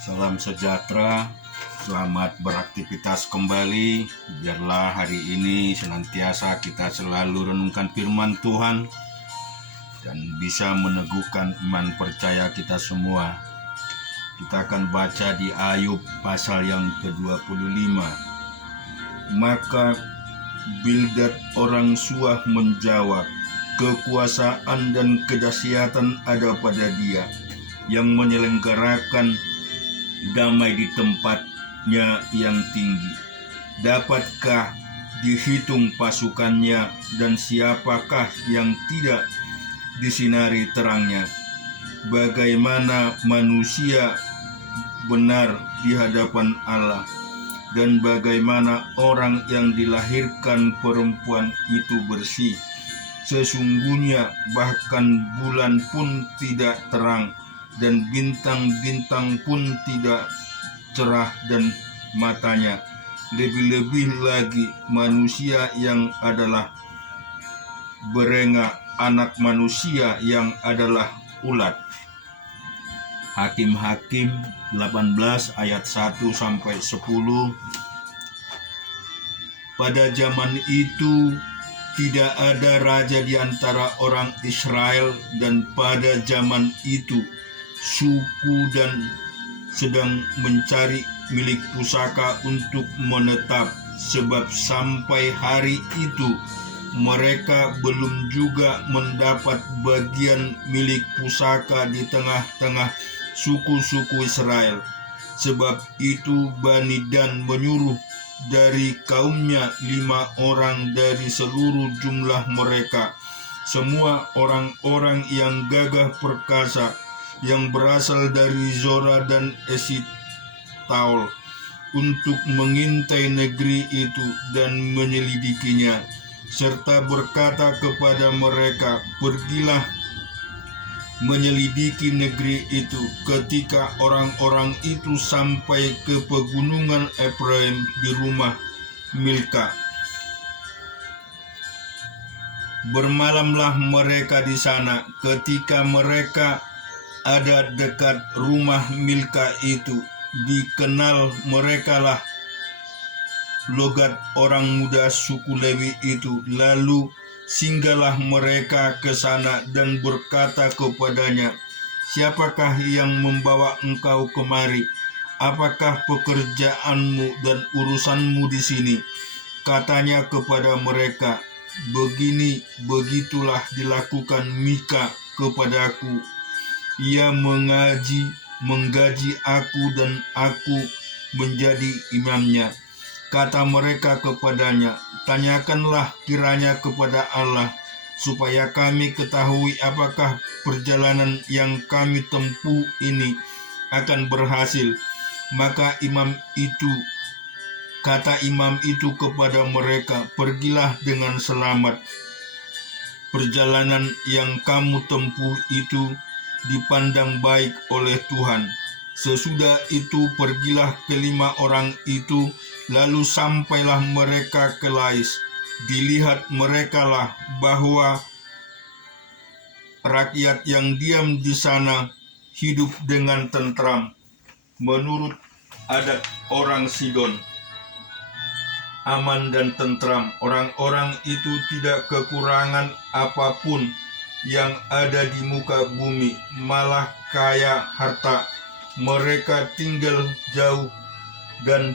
Salam sejahtera, selamat beraktivitas kembali. Biarlah hari ini senantiasa kita selalu renungkan firman Tuhan dan bisa meneguhkan iman percaya kita semua. Kita akan baca di Ayub pasal yang ke-25. Maka Bildad orang Suah menjawab, kekuasaan dan kedahsyatan ada pada Dia yang menyelenggarakan damai di tempatnya yang tinggi. Dapatkah dihitung pasukannya, dan siapakah yang tidak disinari terangnya? Bagaimana manusia benar di hadapan Allah, dan bagaimana orang yang dilahirkan perempuan itu bersih. Sesungguhnya bahkan bulan pun tidak terang, dan bintang-bintang pun tidak cerah dan matanya. Lebih-lebih lagi manusia yang adalah berenga, anak manusia yang adalah ulat. Hakim-Hakim 18 ayat 1-10. Pada zaman itu tidak ada raja di antara orang Israel, dan pada zaman itu suku dan sedang mencari milik pusaka untuk menetap, sebab sampai hari itu mereka belum juga mendapat bagian milik pusaka di tengah-tengah suku-suku Israel. Sebab itu Bani Dan menyuruh dari kaumnya 5 orang dari seluruh jumlah mereka, semua orang-orang yang gagah perkasa, yang berasal dari Zora dan Esitaol, untuk mengintai negeri itu dan menyelidikinya, serta berkata kepada mereka, pergilah menyelidiki negeri itu. Ketika orang-orang itu sampai ke pegunungan Efraim di rumah Milka, bermalamlah mereka di sana. Ketika mereka ada dekat rumah Milka itu, dikenal merekalah logat orang muda suku Lewi itu. Lalu singgahlah mereka ke sana dan berkata kepadanya, siapakah yang membawa engkau kemari? Apakah pekerjaanmu dan urusanmu di sini? Katanya kepada mereka, begitulah dilakukan Mika kepadaku. Ia menggaji aku dan aku menjadi imamnya. Kata mereka kepadanya, tanyakanlah kiranya kepada Allah, supaya kami ketahui apakah perjalanan yang kami tempuh ini akan berhasil. Maka kata imam itu kepada mereka, pergilah dengan selamat. Perjalanan yang kamu tempuh itu dipandang baik oleh Tuhan. Sesudah itu pergilah ke-5 orang itu, lalu sampailah mereka ke Lais. Dilihat merekalah bahwa rakyat yang diam di sana hidup dengan tentram, menurut adat orang Sidon, aman dan tentram. Orang-orang itu tidak kekurangan apapun yang ada di muka bumi, malah kaya harta. Mereka tinggal jauh dan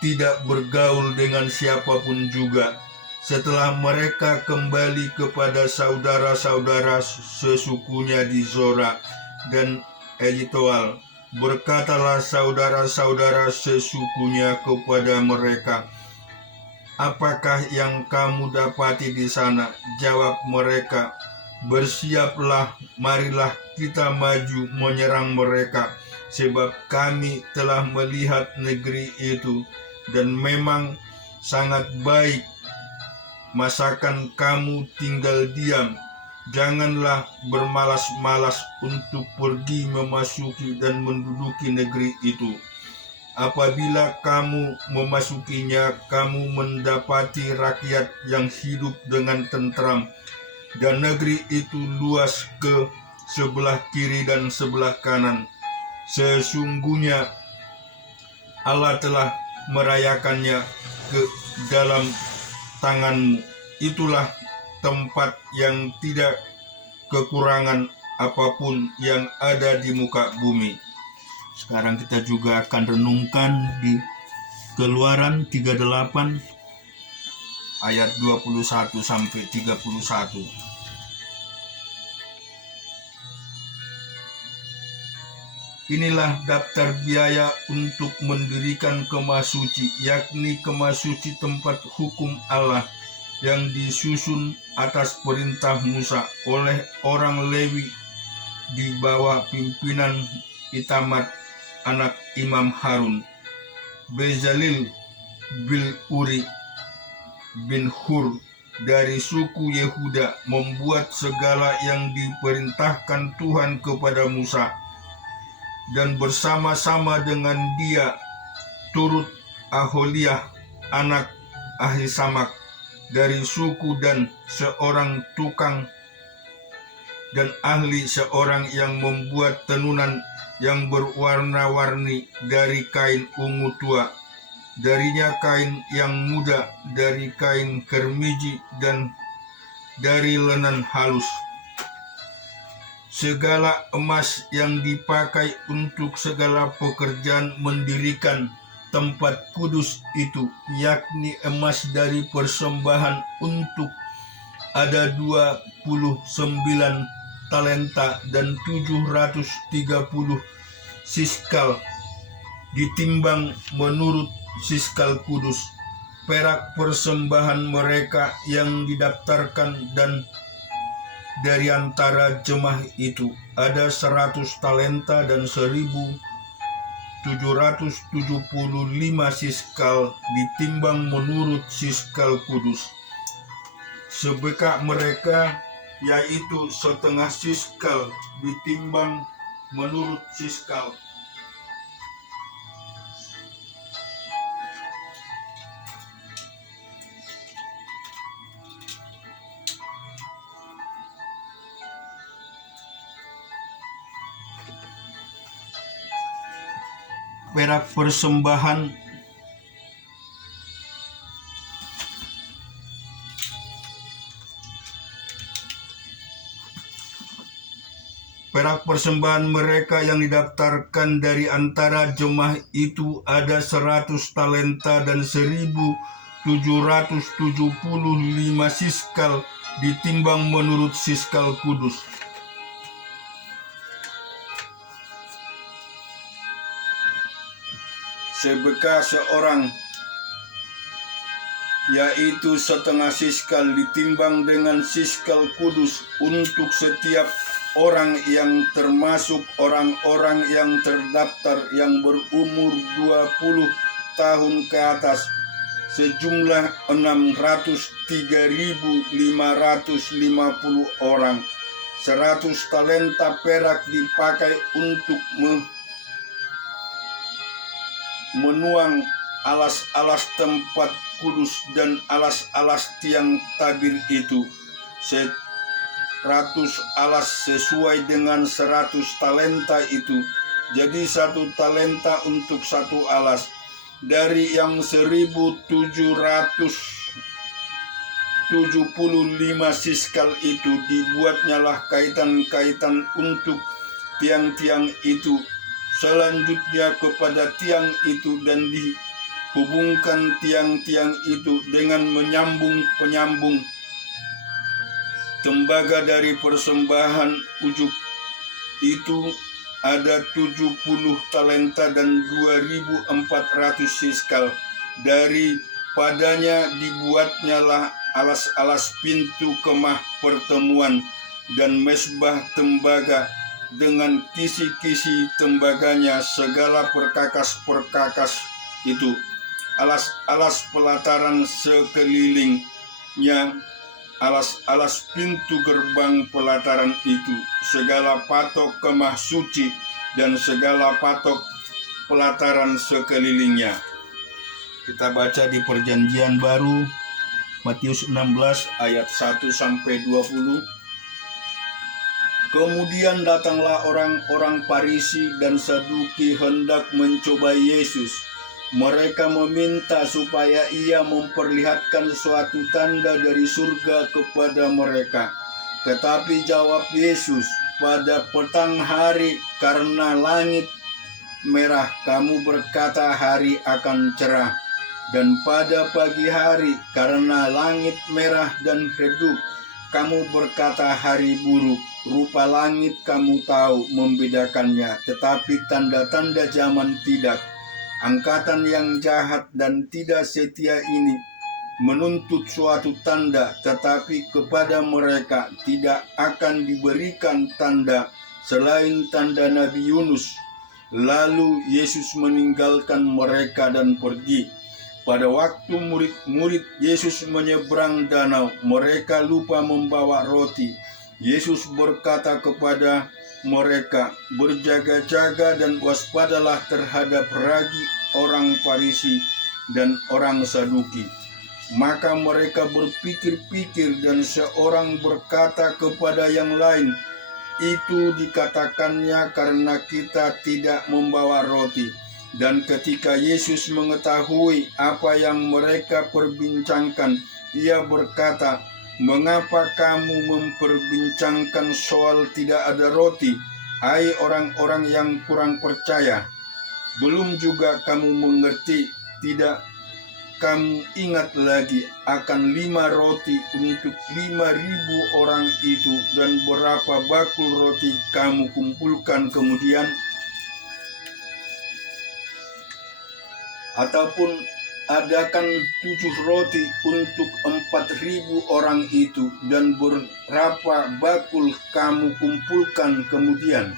tidak bergaul dengan siapapun juga. Setelah mereka kembali kepada saudara-saudara sesukunya di Zora dan Elitoal, berkatalah saudara-saudara sesukunya kepada mereka, apakah yang kamu dapati di sana? Jawab mereka, bersiaplah, marilah kita maju menyerang mereka, sebab kami telah melihat negeri itu, dan memang sangat baik. Masakan kamu tinggal diam? Janganlah bermalas-malas untuk pergi memasuki dan menduduki negeri itu. Apabila kamu memasukinya, kamu mendapati rakyat yang hidup dengan tentram, dan negeri itu luas ke sebelah kiri dan sebelah kanan. Sesungguhnya Allah telah merayakannya ke dalam tanganmu. Itulah tempat yang tidak kekurangan apapun yang ada di muka bumi. Sekarang kita juga akan renungkan di Keluaran 38 ayat 21 sampai 31. Inilah daftar biaya untuk mendirikan kemah suci, yakni kemah suci tempat hukum Allah yang disusun atas perintah Musa oleh orang Lewi di bawah pimpinan Itamar anak Imam Harun. Bezalel bin Uri bin Hur dari suku Yehuda membuat segala yang diperintahkan Tuhan kepada Musa, dan bersama-sama dengan dia turut Aholiah anak Ahisamak dari suku Dan, seorang tukang dan ahli, seorang yang membuat tenunan yang berwarna-warni dari kain ungu tua, darinya kain yang muda, dari kain kermiji, dan dari lenan halus. Segala emas yang dipakai untuk segala pekerjaan mendirikan tempat kudus itu, yakni emas dari persembahan untuk ada 29 talenta dan 730 siskal, ditimbang menurut siskal kudus. Perak persembahan mereka yang didaftarkan dan dari antara jemaah itu ada 100 talenta dan 1.775 siskal, ditimbang menurut siskal kudus. Sebekak mereka yaitu setengah siskal, ditimbang menurut siskal. Perak persembahan mereka yang didaftarkan dari antara jemaah itu ada 100 talenta dan 1.775 siskal, ditimbang menurut siskal kudus. Sebekak seorang yaitu setengah siskal, ditimbang dengan siskal kudus untuk setiap orang yang termasuk orang-orang yang terdaftar yang berumur 20 tahun ke atas, sejumlah 603.550 orang. 100 talenta perak dipakai untuk menuang alas-alas tempat kudus dan alas-alas tiang tabir itu. 100 alas sesuai dengan 100 talenta itu. Jadi 1 talenta untuk 1 alas. Dari yang 1.775 siskal itu dibuatnyalah kaitan-kaitan untuk tiang-tiang itu. Selanjutnya kepada tiang itu, dan dihubungkan tiang-tiang itu dengan penyambung tembaga dari persembahan ujub itu ada 70 talenta dan 2.400 siskal. Daripadanya dibuatnyalah alas-alas pintu kemah pertemuan dan mesbah tembaga dengan kisi-kisi tembaganya, segala perkakas-perkakas itu, alas-alas pelataran sekelilingnya, alas-alas pintu gerbang pelataran itu, segala patok kemah suci dan segala patok pelataran sekelilingnya. Kita baca di Perjanjian Baru Matius 16 ayat 1 sampai 20. Kemudian datanglah orang-orang Farisi dan Saduki hendak mencoba Yesus. Mereka meminta supaya ia memperlihatkan suatu tanda dari surga kepada mereka. Tetapi jawab Yesus, pada petang hari karena langit merah kamu berkata hari akan cerah, dan pada pagi hari karena langit merah dan redup kamu berkata hari buruk. Rupa langit kamu tahu membedakannya, tetapi tanda-tanda zaman tidak. Angkatan yang jahat dan tidak setia ini menuntut suatu tanda, tetapi kepada mereka tidak akan diberikan tanda selain tanda Nabi Yunus. Lalu Yesus meninggalkan mereka dan pergi. Pada waktu murid-murid Yesus menyeberang danau, mereka lupa membawa roti. Yesus berkata kepada mereka, berjaga-jaga dan waspadalah terhadap ragi orang Farisi dan orang Saduki. Maka mereka berpikir-pikir dan seorang berkata kepada yang lain, itu dikatakannya karena kita tidak membawa roti. Dan ketika Yesus mengetahui apa yang mereka perbincangkan, ia berkata, mengapa kamu memperbincangkan soal tidak ada roti, hai orang-orang yang kurang percaya? Belum juga kamu mengerti, tidak kamu ingat lagi akan 5 roti untuk 5.000 orang itu, dan berapa bakul roti kamu kumpulkan kemudian? Ataupun adakan 7 roti untuk 4.000 orang itu, dan berapa bakul kamu kumpulkan kemudian?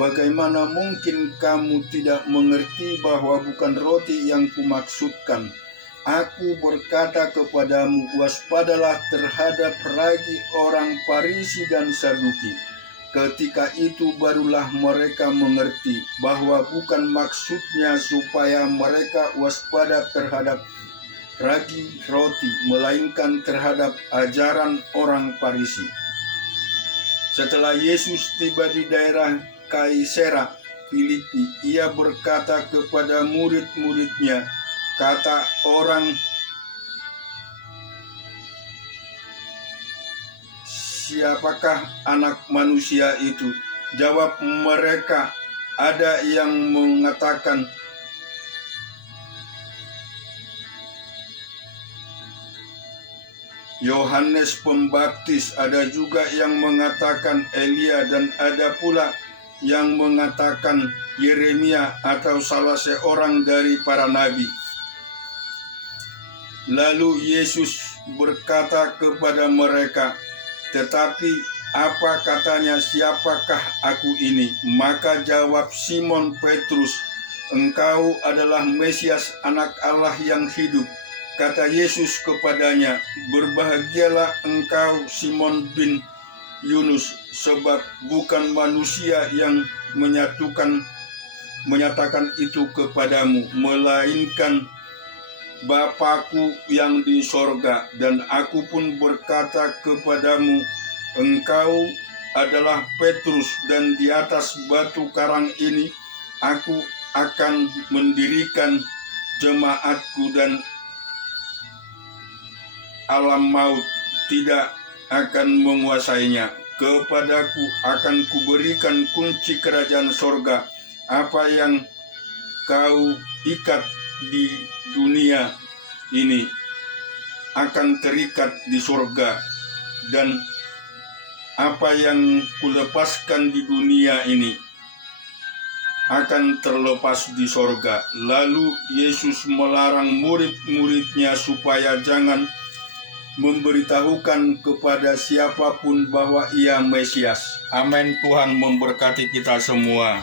Bagaimana mungkin kamu tidak mengerti bahwa bukan roti yang kumaksudkan? Aku berkata kepadamu, waspadalah terhadap ragi orang Farisi dan Saduki. Ketika itu barulah mereka mengerti bahwa bukan maksudnya supaya mereka waspada terhadap ragi roti, melainkan terhadap ajaran orang Farisi. Setelah Yesus tiba di daerah Kaisarea Filipi, ia berkata kepada murid-muridnya, kata orang, siapakah anak manusia itu? Jawab mereka, ada yang mengatakan Yohanes Pembaptis, ada juga yang mengatakan Elia, dan ada pula yang mengatakan Yeremia atau salah seorang dari para nabi. Lalu Yesus berkata kepada mereka, tetapi apa katanya, siapakah aku ini? Maka jawab Simon Petrus, engkau adalah Mesias, anak Allah yang hidup. Kata Yesus kepadanya, berbahagialah engkau Simon bin Yunus, sebab bukan manusia yang menyatakan itu kepadamu, melainkan Bapa-Ku yang di sorga. Dan aku pun berkata kepadamu, engkau adalah Petrus, dan di atas batu karang ini aku akan mendirikan jemaatku, dan alam maut tidak akan menguasainya. Kepadaku akan kuberikan kunci kerajaan sorga. Apa yang kau ikat di dunia ini akan terikat di sorga, dan apa yang kulepaskan di dunia ini akan terlepas di sorga. Lalu Yesus melarang murid-muridnya supaya jangan memberitahukan kepada siapapun bahwa ia Mesias. Amin. Tuhan memberkati kita semua.